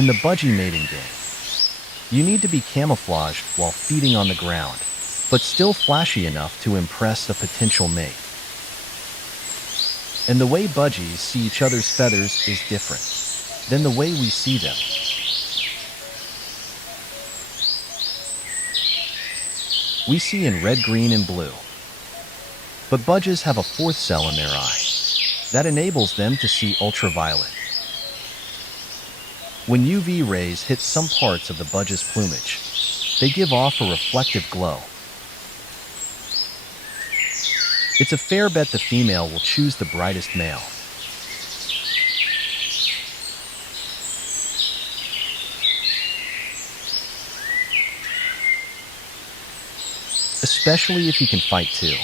In the budgie mating game, you need to be camouflaged while feeding on the ground, but still flashy enough to impress a potential mate. And the way budgies see each other's feathers is different than the way we see them. We see in red, green, and blue. But budgies have a fourth cell in their eye that enables them to see ultraviolet. When UV rays hit some parts of the budgie's plumage, they give off a reflective glow. It's a fair bet the female will choose the brightest male. Especially if he can fight too.